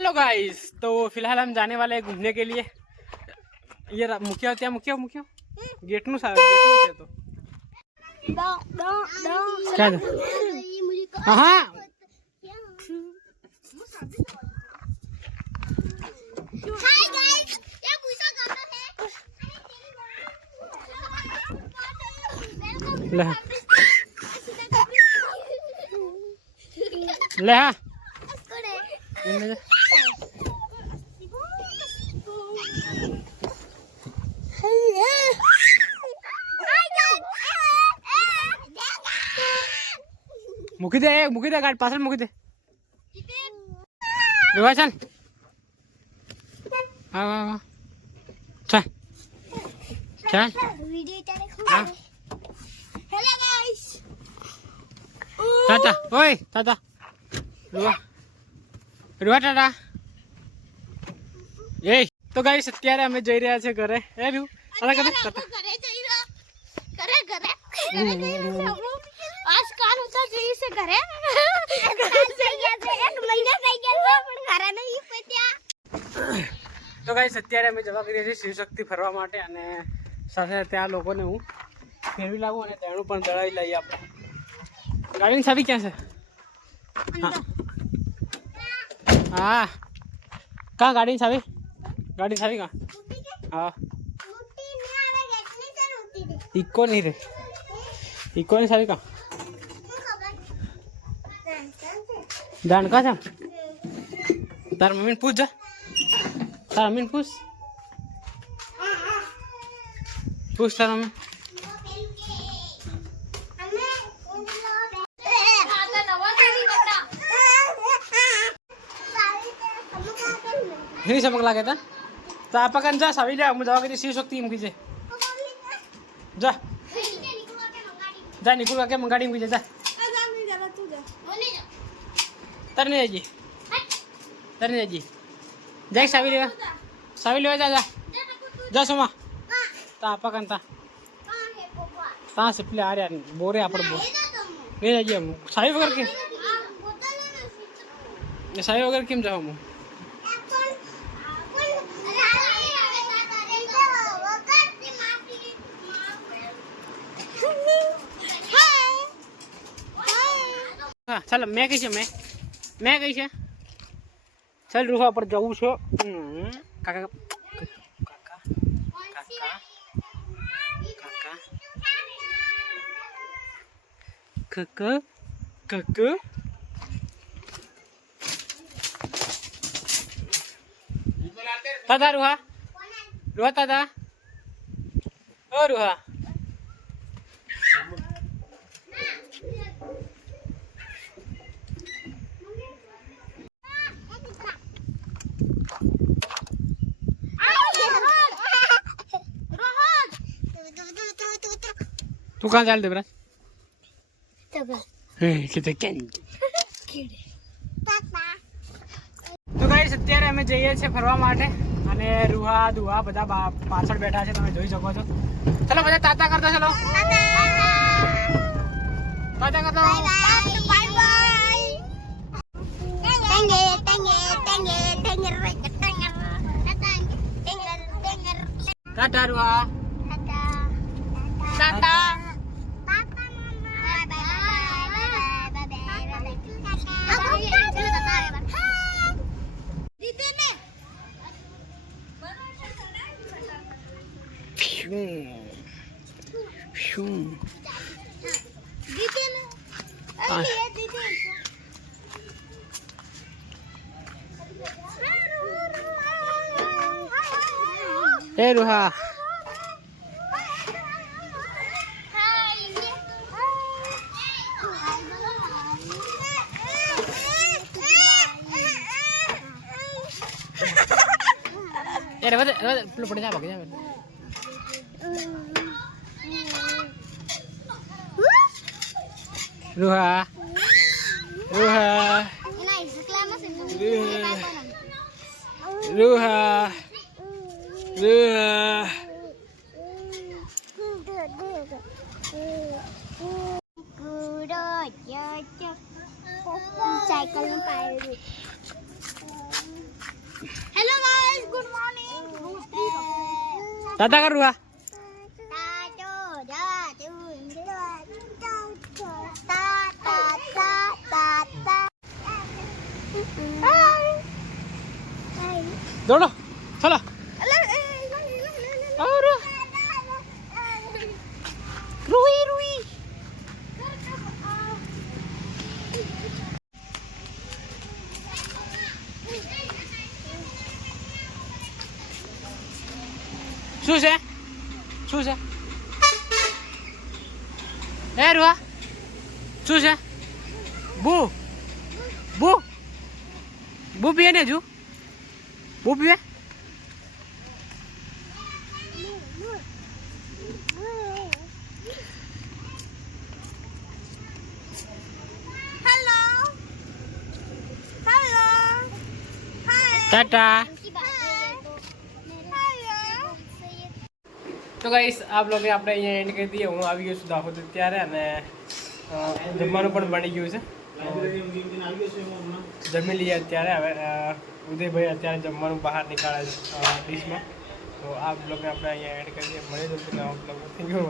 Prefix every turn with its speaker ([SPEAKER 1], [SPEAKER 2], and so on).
[SPEAKER 1] Hello guys तो फ़िलहाल हम जाने वाले हैं घूमने के लिए। ये मुखिया होते हैं, मुखिया मुखिया गेट नो सारे गेट
[SPEAKER 2] नु तो। दो दो हाँ,
[SPEAKER 1] हाँ। ले। લે હા. મૂકી દે મૂકી દે ગાડી પાછળ મૂકી દે. રેવા ચાલ. હા હા હા. ચાલ. ચાલ. હા.
[SPEAKER 2] હેલો ગાઈસ
[SPEAKER 1] ટાટા ઓય ટાટા રૂવા. ટાટા. એ તો ગાઈસ અત્યારે અમે જઈ રહ્યા છે ઘરે. એ રૂ અલા ટાટા
[SPEAKER 2] ઘરે જઈ રહ્યો. ઘરે ઘરે. ઘરે જઈ રહ્યો આજ કાલ ઉતા જઈ છે ઘરે. જઈ ગયા છે. એક મહિના થઈ ગયા છે પણ ઘરે નહીં પત્યા.
[SPEAKER 1] તો ગાઈસ અત્યારે અમે જવા કરીએ છીએ શિવશક્તિ ફરવા માટે અને સાથે ત્યાં લોકોને હું ફેરવી લાવું અને તેનું પણ દળાવી લઈએ આપણે. ગાડીની ચાવી ક્યાં છે? હા. હા. કાં ગાડીની ચાવી ગાડીની ચાવી કાં? હા. ઇકો નહીં રે. ઇકોની ચાવી કાં?
[SPEAKER 2] ખબર
[SPEAKER 1] જાણ કા છે? તાર મમ્મીને પૂછ જા. તાર મમ્મીને પૂછ. પૂછ તાર મમ્મી. નહીં સમક લાગે તા તો આ પકડ જા સાવી લે હું દવા કરી શિવ શક્તિ મૂકી છે જા જા નીકળ કાકે મંગાડી મૂકી तरने જા તારે નહીં જજી તારે નહીં જજી જા સાવી લેવા સાવી લેવા જા જા જા સોમા તા પકડ તા તા છે પેલા આર્યા બોરે આપણે બોર નહીં જઈએ હું સાવી વગર કેમ केम સાવી વગર કેમ જાવ હું હા ચાલો, મેં કહી છે, મેં? મેં કહી છે? ચાલ રૂફા પર જવું છું. હમ. કાકા કાકા કાકા. કાકા કાકા. તાતા, રૂહા. રૂહા, તાતા. ઓ, રૂહા. ચાલ દેવરાજ હે કીધે કેમ? તો ગાઈસ અત્યારે અમે જઈએ છીએ ફરવા માટે અને રૂહા દુહા બધા પાછળ બેઠા છે તમે જોઈ શકો છો. ચલો બધા તાતા કરતા ચલો. તાતા કરતા ટાટા રૂહા. શું શું. એ રૂહા એ રે વધે વધે પેલું પડી જા ભાગી જા રૂહા રૂહા રૂહા રૂહા
[SPEAKER 2] સાયકલનું પાયેલું હેલો ગાઈસ ગુડ મોર્નિંગ
[SPEAKER 1] દાદા કરું આ
[SPEAKER 2] તાતો જાતું તા તા તા તા તા
[SPEAKER 1] દોડો શું છે શું છે એ રૂહા શું છે બુ બુ બુ પીએ ને જુ બુ પીએ
[SPEAKER 2] હેલો હેલો હાય
[SPEAKER 1] ટાટા તો ગાઈસ આપ લોકો આપણે અહીંયા એન્ડ કરી દઈએ. હું આવી ગયો છું દાહોદ અત્યારે અને જમવાનું પણ બની ગયું છે. જમી લઈએ અત્યારે. હવે ઉદયભાઈ અત્યારે જમવાનું બહાર નીકાળે છે ડીશમાં. તો આ બ્લોગને આપણે અહીંયા એડ કરીએ મળી જશે નવા બ્લોગ થેન્ક યુ